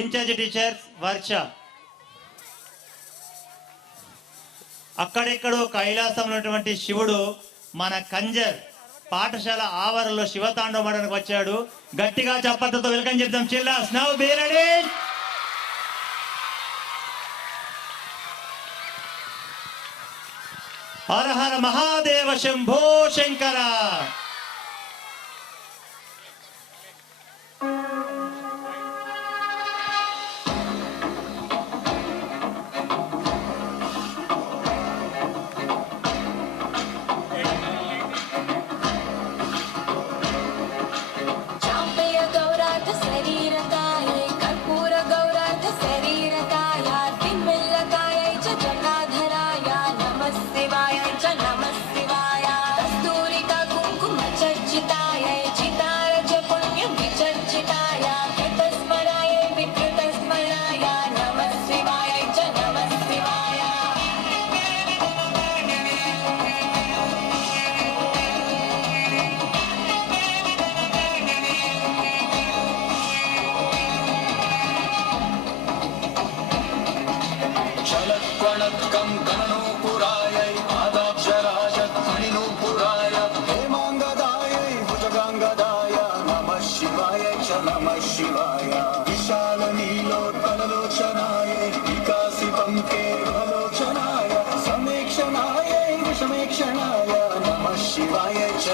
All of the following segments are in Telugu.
ఇన్ఛార్జ్ టీచర్స్ వర్ష. అక్కడెక్కడో కైలాసంలో ఉన్నటువంటి శివుడు మన కంజర్ పాఠశాల ఆవరణలో శివతాండవడానికి వచ్చాడు. గట్టిగా చప్పట్లతో వెల్కమ్ చెప్తాం. చిల్లాస్ now be ready. Hara Hara Mahadeva Shambho Shankara.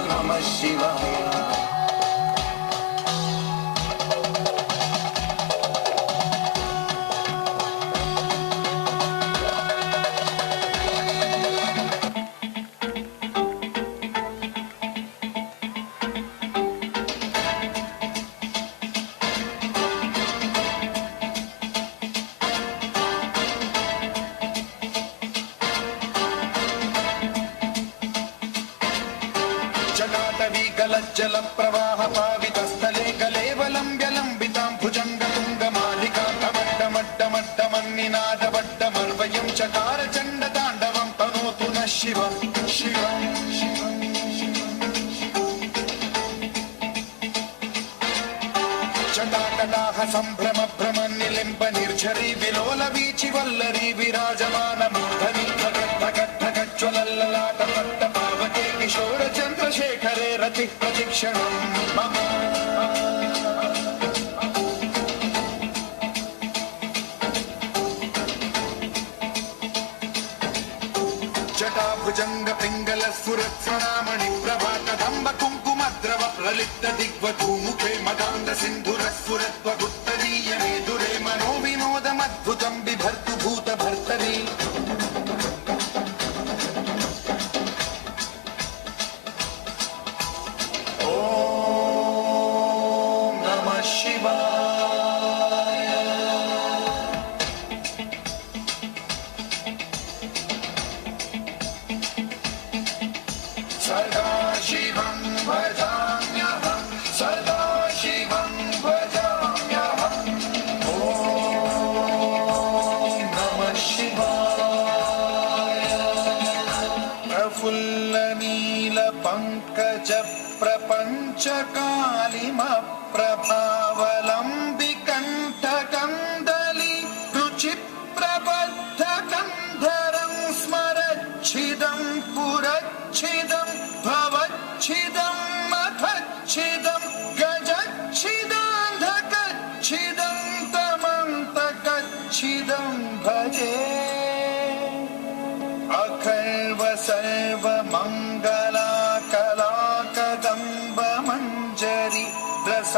Namah Shivaya. जल प्रवाह पावित स्थले कलेवलंब्यलंबितां भुजंगतुंगमालिकान्तमड्डमड्डमड्डमन्निनादवड्डमर्वयं चकार चण्डताण्डवं तनोतु नः शिवं शिवं जटाकटाह सम्भ्रम भ्रमन्निलिम्ब निर्झरी विलोल वीचि वल्लरी विराजमानमूर्धनि धगद्धगद्धगज्ज्वलल्ललाट पावके किशोर चन्द्रशेखरे रति प्रतीक्षणं मम जटाभुजंग पिंगल स्फुरत्स्वरामणि प्रभातदम्ब कुङ्कुमद्रव ललित दिग्वधूमुखे मदान्ध सिन्धुर स्फुरत्वगुत्तरीय मेदुरे मनो विनोदमद्भुतं बिभर्तु भूतभर्तरि पंकज प्रपंच कालिम प्रभावलंबि कंठ कंदली रुचि प्रबद्ध कंधरं स्मरच्छिदं पुरच्छिदं भवच्छिदं मथच्छिदं गजच्छिदान्धकच्छिदं तमन्तकच्छिदं भजे अखर्व सर्व मंगला कलाकदम्ब मंजरी रस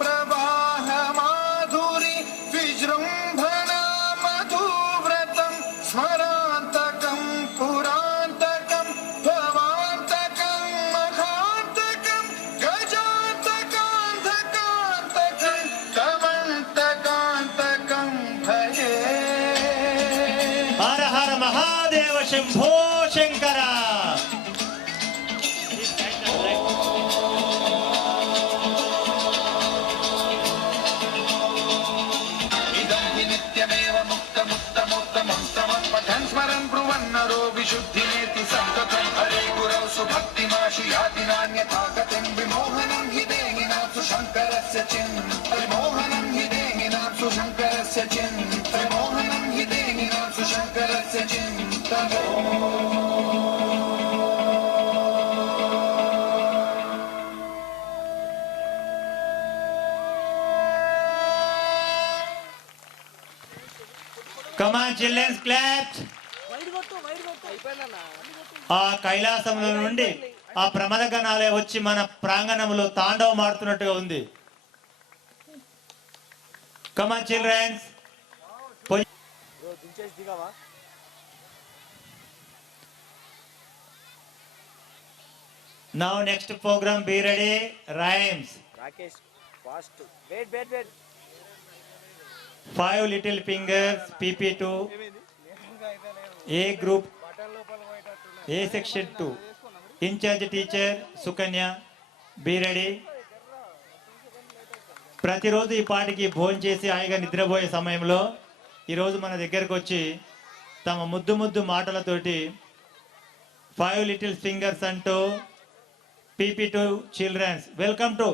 प्रवाह माधुरी विजृंभणा मधुव्रतं स्मरान्तकं पुरान्तकं भवान्तकं महान्तकं गजान्तकान्धकान्तकं तमन्तकान्तकं भजे. हर हर महादेव शंभो शंकर. विशुद्धिमेति संततं हरे गुरौ सुभक्तिमाशु याति नान्यथा गतिं विमोहनं हि देहिनां सुशङ्करस्य चिन् विमोहनं हि देहिनां सुशङ्कर चिन्त्रिमोहनं हि देहिनां सुशङ्करस्य चिन्तनो Come on, children, clap. ఆ కైలాసంలో నుండి ఆ ప్రమద గణాలే వచ్చి మన ప్రాంగణంలో తాండవం ఆడుతున్నట్టుగా ఉంది. Come on, children. Now next program, be ready. Rhymes. Rakesh, fast. Wait. 5 little fingers, PP2, A group, A section 2. In charge teacher, Sukanya, be ready. ప్రతిరోజు ఈ పాటికి భోజనం చేసి హాయిగా నిద్రపోయే సమయంలో ఈరోజు మన దగ్గరకు వచ్చి తమ ముద్దు మాటలతోటి 5 little fingers అంటూ PP2 children, welcome to